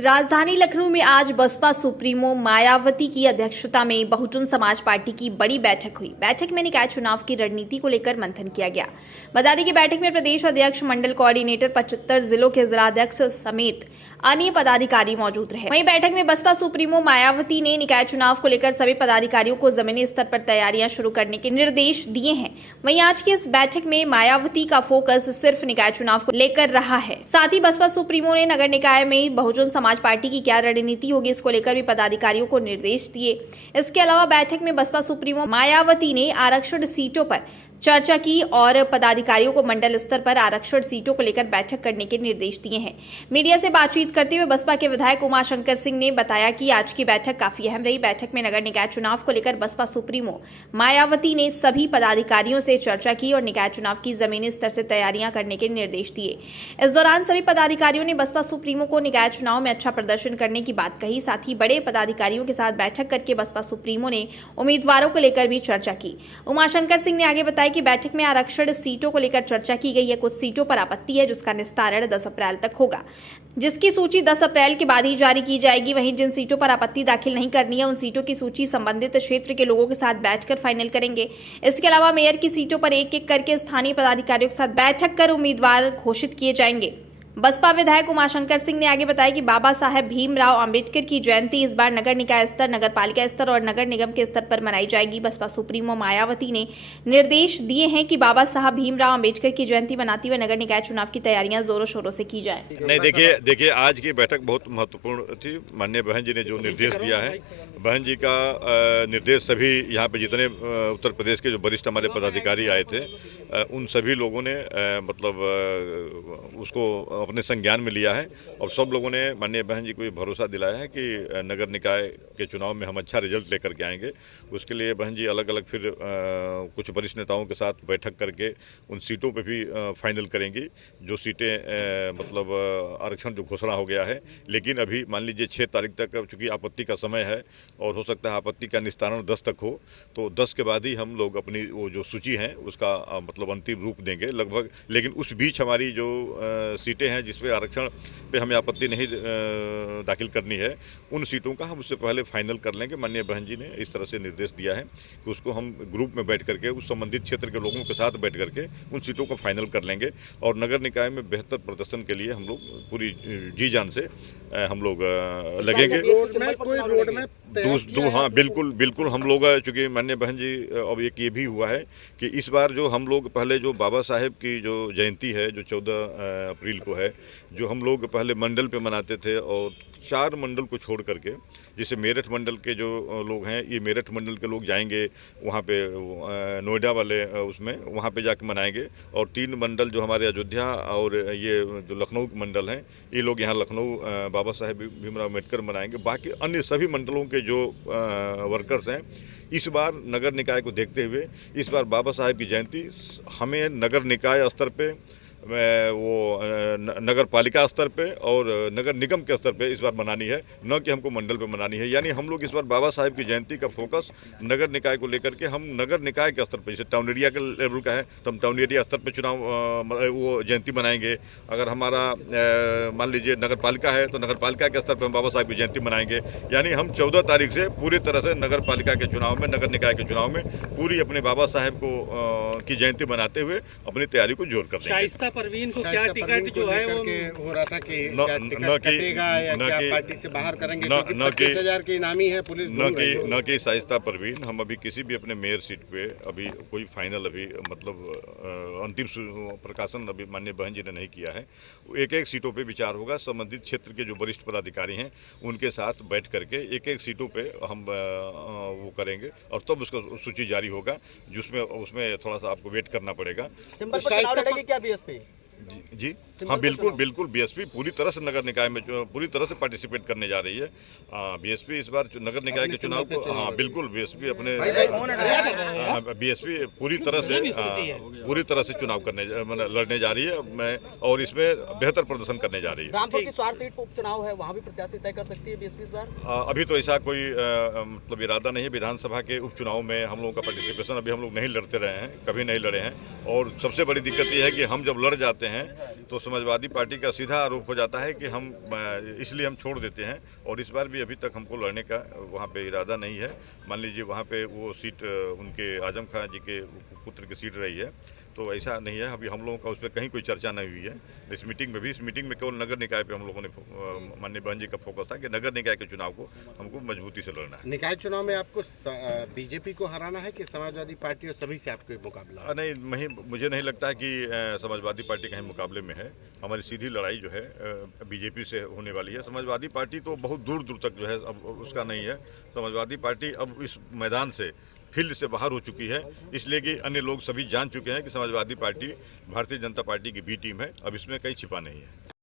राजधानी लखनऊ में आज बसपा सुप्रीमो मायावती की अध्यक्षता में बहुजन समाज पार्टी की बड़ी बैठक हुई। बैठक में निकाय चुनाव की रणनीति को लेकर मंथन किया गया। बता दें कि बैठक में प्रदेश अध्यक्ष, मंडल कोऑर्डिनेटर, 75 जिलों के जिलाध्यक्ष समेत अन्य पदाधिकारी मौजूद रहे। वहीं बैठक में बसपा सुप्रीमो मायावती ने निकाय चुनाव को लेकर सभी पदाधिकारियों को जमीनी स्तर पर तैयारियां शुरू करने के निर्देश दिए हैं। वहीं आज की इस बैठक में मायावती का फोकस सिर्फ निकाय चुनाव को लेकर रहा है। साथ ही बसपा सुप्रीमो ने नगर निकाय में बहुजन समाज पार्टी की क्या रणनीति होगी, इसको लेकर भी पदाधिकारियों को निर्देश दिए। इसके अलावा बैठक में बसपा सुप्रीमो मायावती ने आरक्षण सीटों पर चर्चा की और पदाधिकारियों को मंडल स्तर पर आरक्षण सीटों को लेकर बैठक करने के निर्देश दिए हैं। मीडिया से बातचीत करते हुए बसपा के विधायक उमाशंकर सिंह ने बताया कि आज की बैठक काफी अहम रही। बैठक में नगर निकाय चुनाव को लेकर बसपा सुप्रीमो मायावती ने सभी पदाधिकारियों से चर्चा की और निकाय चुनाव की जमीनी स्तर से तैयारियां करने के निर्देश दिए। इस दौरान सभी पदाधिकारियों ने बसपा सुप्रीमो को निकाय चुनाव में अच्छा प्रदर्शन करने की बात कही। साथ ही बड़े पदाधिकारियों के साथ बैठक करके बसपा सुप्रीमो ने उम्मीदवारों को लेकर भी चर्चा की। उमाशंकर सिंह ने आगे बताया कि बैठक में आरक्षण सीटों को लेकर चर्चा की गई है। कुछ सीटों पर आपत्ति है जिसका निस्तारण 10 अप्रैल तक होगा, जिसकी सूची 10 अप्रैल के बाद ही जारी की जाएगी। वहीं जिन सीटों पर आपत्ति दाखिल नहीं करनी है, उन सीटों की सूची संबंधित क्षेत्र के लोगों के साथ बैठकर फाइनल करेंगे। इसके अलावा मेयर की सीटों पर एक एक करके स्थानीय पदाधिकारियों के साथ बैठक कर उम्मीदवार घोषित किए जाएंगे। बसपा विधायक उमाशंकर सिंह ने आगे बताया कि बाबा साहेब भीमराव अंबेडकर की जयंती इस बार नगर निकाय स्तर, नगर पालिका स्तर और नगर निगम के स्तर पर मनाई जाएगी। बसपा सुप्रीमो मायावती ने निर्देश दिए हैं कि बाबा साहब भीमराव अंबेडकर की जयंती मनाते हुए नगर निकाय चुनाव की तैयारियां जोरों शोरों से की जाए। नहीं, देखिए आज की बैठक बहुत महत्वपूर्ण थी। माननीय बहन जी ने जो निर्देश दिया है, बहन जी का निर्देश सभी यहाँ पे जितने उत्तर प्रदेश के जो वरिष्ठ हमारे पदाधिकारी आए थे, उन सभी लोगों ने उसको अपने संज्ञान में लिया है और सब लोगों ने माननीय बहन जी को ये भरोसा दिलाया है कि नगर निकाय के चुनाव में हम अच्छा रिजल्ट लेकर के आएंगे। उसके लिए बहन जी अलग अलग फिर कुछ वरिष्ठ नेताओं के साथ बैठक करके उन सीटों पे भी फाइनल करेंगी। जो सीटें मतलब आरक्षण जो घोषणा हो गया है, लेकिन अभी मान लीजिए 6 तारीख तक, चूँकि आपत्ति का समय है और हो सकता है आपत्ति का निस्तारण 10 तक हो, तो 10 के बाद ही हम लोग अपनी वो जो सूची है उसका मतलब अंतिम रूप देंगे लगभग। लेकिन उस बीच हमारी जो सीटें हैं जिस पे आरक्षण पे हमें आपत्ति नहीं दाखिल करनी है, उन सीटों का हम उससे पहले फाइनल कर लेंगे। माननीय बहन जी ने इस तरह से निर्देश दिया है कि उसको हम ग्रुप में बैठ करके उस संबंधित क्षेत्र के लोगों के साथ बैठ करके उन सीटों को फाइनल कर लेंगे और नगर निकाय में बेहतर प्रदर्शन के लिए हम लोग पूरी जी जान से हम लोग लगेंगे। हाँ, बिल्कुल हम लोग, चूँकि माननीय बहन जी अब एक ये भी हुआ है कि इस बार जो हम लोग पहले जो बाबा साहेब की जो जयंती है जो 14 अप्रैल को है, जो हम लोग पहले मंडल पे मनाते थे और 4 मंडल को छोड़ करके, जैसे मेरठ मंडल के जो लोग हैं, ये मेरठ मंडल के लोग जाएंगे वहाँ पे नोएडा वाले उसमें वहाँ पे जाके मनाएंगे और 3 मंडल जो हमारे अयोध्या और ये जो लखनऊ मंडल हैं, ये लोग यहाँ लखनऊ बाबा साहेब भीमराव अम्बेडकर मनाएंगे। बाकी अन्य सभी मंडलों के जो वर्कर्स हैं, इस बार नगर निकाय को देखते हुए इस बार बाबा साहेब की जयंती हमें नगर निकाय स्तर पे, वो नगर पालिका स्तर पे और नगर निगम के स्तर पे इस बार मनानी है, न कि हमको मंडल पे मनानी है। यानी हम लोग इस बार बाबा साहेब की जयंती का फोकस नगर निकाय को लेकर के हम नगर निकाय के स्तर पे, जैसे टाउन एरिया के लेवल का है तो हम टाउन एरिया स्तर पे चुनाव वो जयंती मनाएंगे। अगर हमारा मान लीजिए नगर पालिका है तो नगर पालिका के स्तर पर हम बाबा साहेब की जयंती मनाएंगे। यानी हम 14 तारीख से पूरी तरह से नगर पालिका के चुनाव में, नगर निकाय के चुनाव में पूरी अपने बाबा साहेब को की जयंती मनाते हुए अपनी तैयारी को जोर कर देंगे। परवीन को क्या टिकट जो है वो हो रहा था कि कटेगा या क्या पार्टी से बाहर करेंगे, क्योंकि 25,000 की इनामी है पुलिस, न कि शाइस्ता परवीन। हम अभी किसी भी अपने मेयर सीट पे अभी कोई फाइनल अभी मतलब अंतिम प्रकाशन अभी माननीय बहन जी ने नहीं किया है। एक सीटों पे विचार होगा, संबंधित क्षेत्र के जो वरिष्ठ पदाधिकारी हैं उनके साथ बैठ करके एक सीटों पे हम वो करेंगे और तब उसका सूची जारी होगा, जिसमें उसमें थोड़ा सा आपको वेट करना पड़ेगा। सिंबल पर चुनाव लड़ेगी क्या बीएसपी? जी हाँ, बिल्कुल बीएसपी पूरी तरह से नगर निकाय में पूरी तरह से पार्टिसिपेट करने जा रही है। बीएसपी इस बार नगर निकाय के चुनाव को, हाँ बिल्कुल बीएसपी अपने बीएसपी पूरी तरह से चुनाव करने लड़ने जा रही है और इसमें बेहतर प्रदर्शन करने जा रही है। रामपुर की स्वार सीट पर उपचुनाव है, वहाँ भी प्रत्याशी तय कर सकती है बीएसपी इस बार? अभी तो ऐसा कोई मतलब इरादा नहीं है। विधानसभा के उपचुनाव में हम लोगों का पार्टिसिपेशन अभी हम लोग नहीं लड़ते रहे हैं, कभी नहीं लड़े हैं और सबसे बड़ी दिक्कत यह है कि हम जब लड़ जाते हैं हैं तो समाजवादी पार्टी का सीधा आरोप हो जाता है कि इसलिए हम छोड़ देते हैं। और इस बार भी अभी तक हमको लड़ने का वहाँ पे इरादा नहीं है। मान लीजिए वहाँ पे वो सीट उनके आजम खान जी के पुत्र की सीट रही है, तो ऐसा नहीं है। अभी हम लोगों का उस पर कहीं कोई चर्चा नहीं हुई है। इस मीटिंग में केवल नगर निकाय पे हम लोगों ने माननीय बहन जी का फोकस था कि नगर निकाय के चुनाव को हमको मजबूती से लड़ना है। निकाय चुनाव में आपको बीजेपी को हराना है कि समाजवादी पार्टी और सभी से आपको मुकाबला? नहीं, मुझे नहीं लगता है कि समाजवादी पार्टी कहीं मुकाबले में है। हमारी सीधी लड़ाई जो है बीजेपी से होने वाली है। समाजवादी पार्टी तो बहुत दूर दूर तक जो है अब उसका नहीं है। समाजवादी पार्टी अब इस मैदान से, फील्ड से बाहर हो चुकी है, इसलिए कि अन्य लोग सभी जान चुके हैं कि समाजवादी पार्टी भारतीय जनता पार्टी की बी टीम है। अब इसमें कहीं छिपा नहीं है।